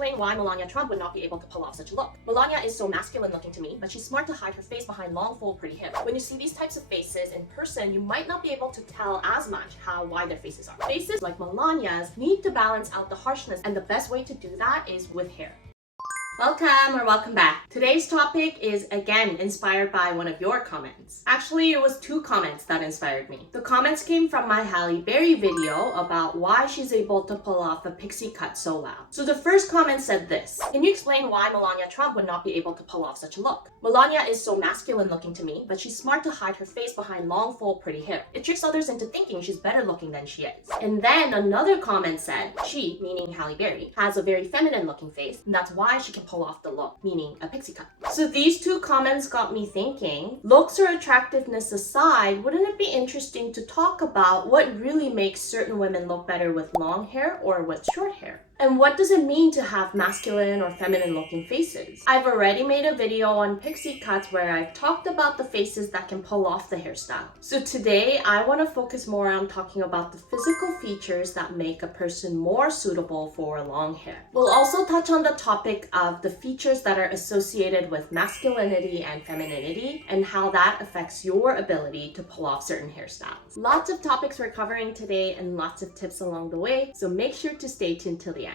explain why Melania Trump would not be able to pull off such a look. Melania is so masculine looking to me, but she's smart to hide her face behind long, full, pretty hair. When you see these types of faces in person, you might not be able to tell as much how wide their faces are. Faces like Melania's need to balance out the harshness, and the best way to do that is with hair. Welcome back. Today's topic is again inspired by one of your comments. Actually, it was 2 comments that inspired me. The comments came from my Halle Berry video about why she's able to pull off a pixie cut so well. So the first comment said this: can you explain why Melania Trump would not be able to pull off such a look? Melania is so masculine looking to me, but she's smart to hide her face behind long, full, pretty hair. It tricks others into thinking she's better looking than she is. And then another comment said, she, meaning Halle Berry, has a very feminine looking face, and that's why she can pull off the look, meaning a pixie cut. So these 2 comments got me thinking, looks or attractiveness aside, wouldn't it be interesting to talk about what really makes certain women look better with long hair or with short hair? And what does it mean to have masculine or feminine looking faces? I've already made a video on pixie cuts where I've talked about the faces that can pull off the hairstyle. So today I want to focus more on talking about the physical features that make a person more suitable for long hair. We'll also touch on the topic of the features that are associated with masculinity and femininity and how that affects your ability to pull off certain hairstyles. Lots of topics we're covering today and lots of tips along the way, so make sure to stay tuned till the end.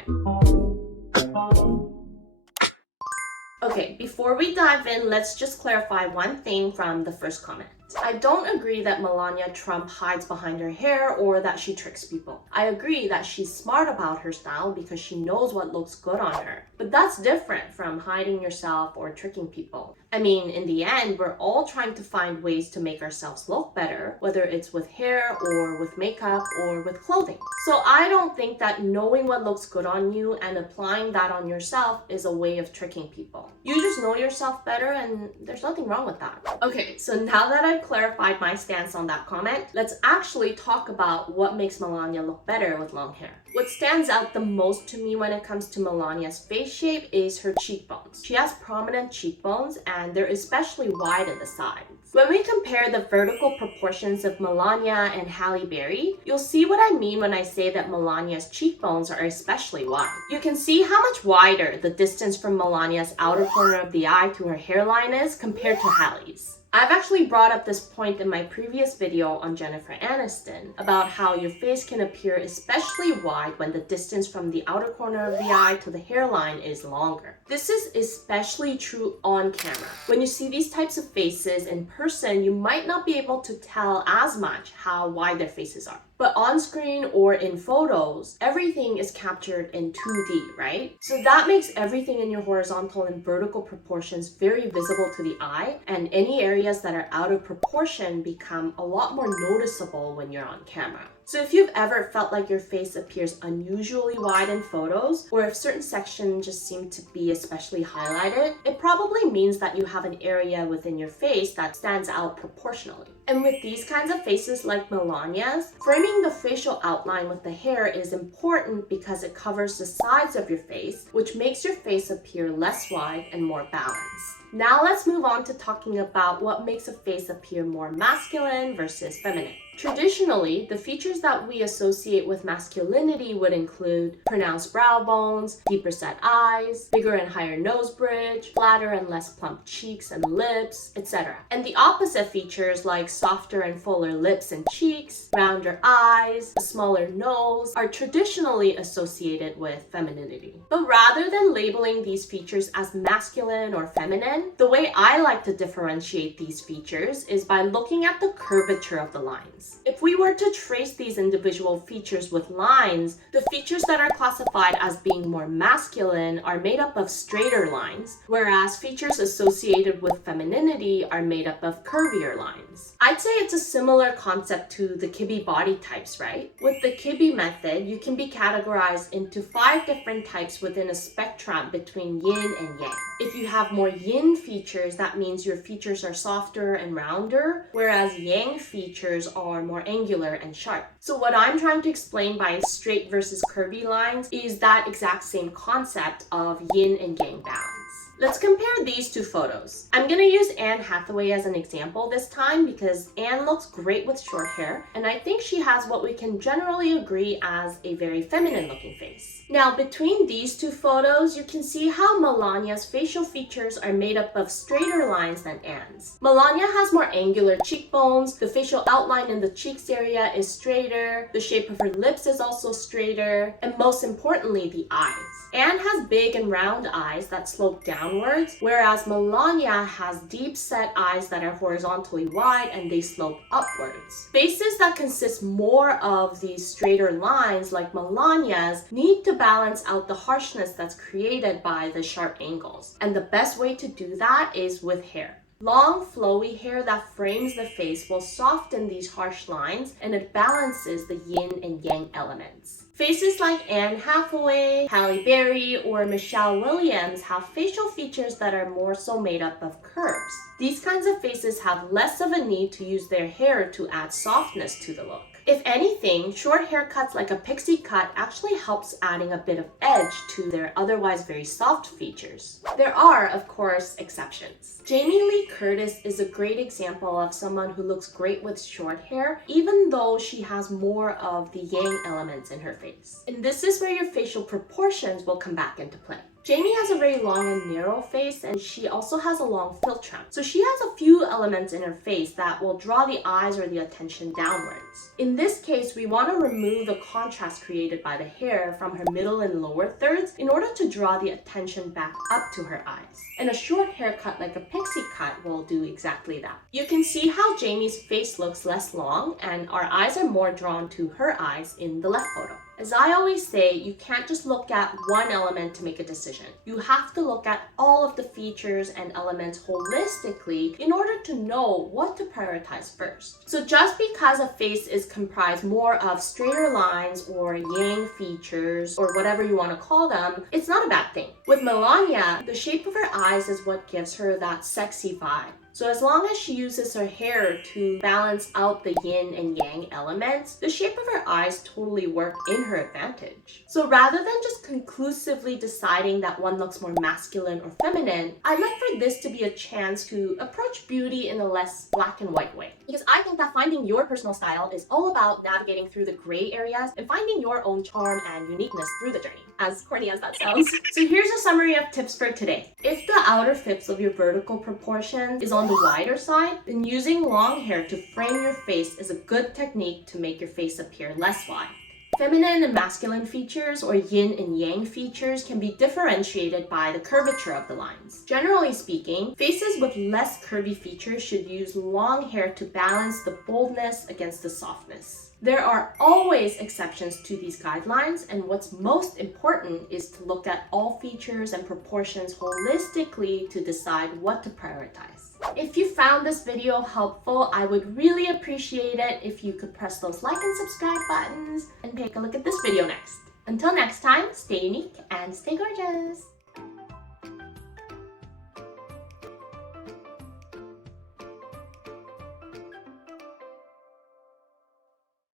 Okay, before we dive in, let's just clarify one thing from the first comment. I don't agree that Melania Trump hides behind her hair or that she tricks people. I agree that she's smart about her style because she knows what looks good on her. But that's different from hiding yourself or tricking people. I mean, in the end, we're all trying to find ways to make ourselves look better, whether it's with hair or with makeup or with clothing. So I don't think that knowing what looks good on you and applying that on yourself is a way of tricking people. You just know yourself better and there's nothing wrong with that. Okay, so now that I've clarified my stance on that comment, let's actually talk about what makes Melania look better with long hair. What stands out the most to me when it comes to Melania's face shape is her cheekbones. She has prominent cheekbones and they're especially wide in the sides. When we compare the vertical proportions of Melania and Halle Berry, you'll see what I mean when I say that Melania's cheekbones are especially wide. You can see how much wider the distance from Melania's outer corner of the eye to her hairline is compared to Halle's. I've actually brought up this point in my previous video on Jennifer Aniston about how your face can appear especially wide when the distance from the outer corner of the eye to the hairline is longer. This is especially true on camera. When you see these types of faces in person, you might not be able to tell as much how wide their faces are. But on screen or in photos, everything is captured in 2D, right? So that makes everything in your horizontal and vertical proportions very visible to the eye, and any areas that are out of proportion become a lot more noticeable when you're on camera. So if you've ever felt like your face appears unusually wide in photos, or if certain sections just seem to be especially highlighted, it probably means that you have an area within your face that stands out proportionally. And with these kinds of faces like Melania's, framing the facial outline with the hair is important because it covers the sides of your face, which makes your face appear less wide and more balanced. Now let's move on to talking about what makes a face appear more masculine versus feminine. Traditionally, the features that we associate with masculinity would include pronounced brow bones, deeper set eyes, bigger and higher nose bridge, flatter and less plump cheeks and lips, etc. And the opposite features like softer and fuller lips and cheeks, rounder eyes, a smaller nose are traditionally associated with femininity. But rather than labeling these features as masculine or feminine, the way I like to differentiate these features is by looking at the curvature of the lines. If we were to trace these individual features with lines, the features that are classified as being more masculine are made up of straighter lines, whereas features associated with femininity are made up of curvier lines. I'd say it's a similar concept to the Kibbe body types, right? With the Kibbe method, you can be categorized into 5 different types within a spectrum between yin and yang. If you have more yin features, that means your features are softer and rounder, whereas yang features are more angular and sharp. So what I'm trying to explain by straight versus curvy lines is that exact same concept of yin and yang balance. Let's compare these two photos. I'm gonna use Anne Hathaway as an example this time because Anne looks great with short hair, and I think she has what we can generally agree as a very feminine looking face. Now, between these two photos, you can see how Melania's facial features are made up of straighter lines than Anne's. Melania has more angular cheekbones, the facial outline in the cheeks area is straighter, the shape of her lips is also straighter, and most importantly, the eyes. Anne has big and round eyes that slope downwards, whereas Melania has deep set eyes that are horizontally wide and they slope upwards. Faces that consist more of these straighter lines like Melania's need to balance out the harshness that's created by the sharp angles. And the best way to do that is with hair. Long, flowy hair that frames the face will soften these harsh lines and it balances the yin and yang elements. Faces like Anne Hathaway, Halle Berry, or Michelle Williams have facial features that are more so made up of curves. These kinds of faces have less of a need to use their hair to add softness to the look. If anything, short haircuts like a pixie cut actually helps adding a bit of edge to their otherwise very soft features. There are, of course, exceptions. Jamie Lee Curtis is a great example of someone who looks great with short hair, even though she has more of the yang elements in her face. And this is where your facial proportions will come back into play. Jamie has a very long and narrow face, and she also has a long philtrum. So she has a few elements in her face that will draw the eyes or the attention downwards. In this case, we want to remove the contrast created by the hair from her middle and lower thirds in order to draw the attention back up to her eyes. And a short haircut like a pixie cut will do exactly that. You can see how Jamie's face looks less long and our eyes are more drawn to her eyes in the left photo. As I always say, you can't just look at one element to make a decision. You have to look at all of the features and elements holistically in order to know what to prioritize first. So just because a face is comprised more of straighter lines or yang features or whatever you want to call them, it's not a bad thing. With Melania, the shape of her eyes is what gives her that sexy vibe. So as long as she uses her hair to balance out the yin and yang elements, the shape of her eyes totally work in her advantage. So rather than just conclusively deciding that one looks more masculine or feminine, I'd like for this to be a chance to approach beauty in a less black and white way. Because I think that finding your personal style is all about navigating through the gray areas and finding your own charm and uniqueness through the journey. As corny as that sounds. So here's a summary of tips for today. If the outer fibs of your vertical proportion is on the wider side, then using long hair to frame your face is a good technique to make your face appear less wide. Feminine and masculine features or yin and yang features can be differentiated by the curvature of the lines. Generally speaking, faces with less curvy features should use long hair to balance the boldness against the softness. There are always exceptions to these guidelines, and what's most important is to look at all features and proportions holistically to decide what to prioritize. If you found this video helpful, I would really appreciate it if you could press those like and subscribe buttons and take a look at this video next. Until next time, stay unique and stay gorgeous!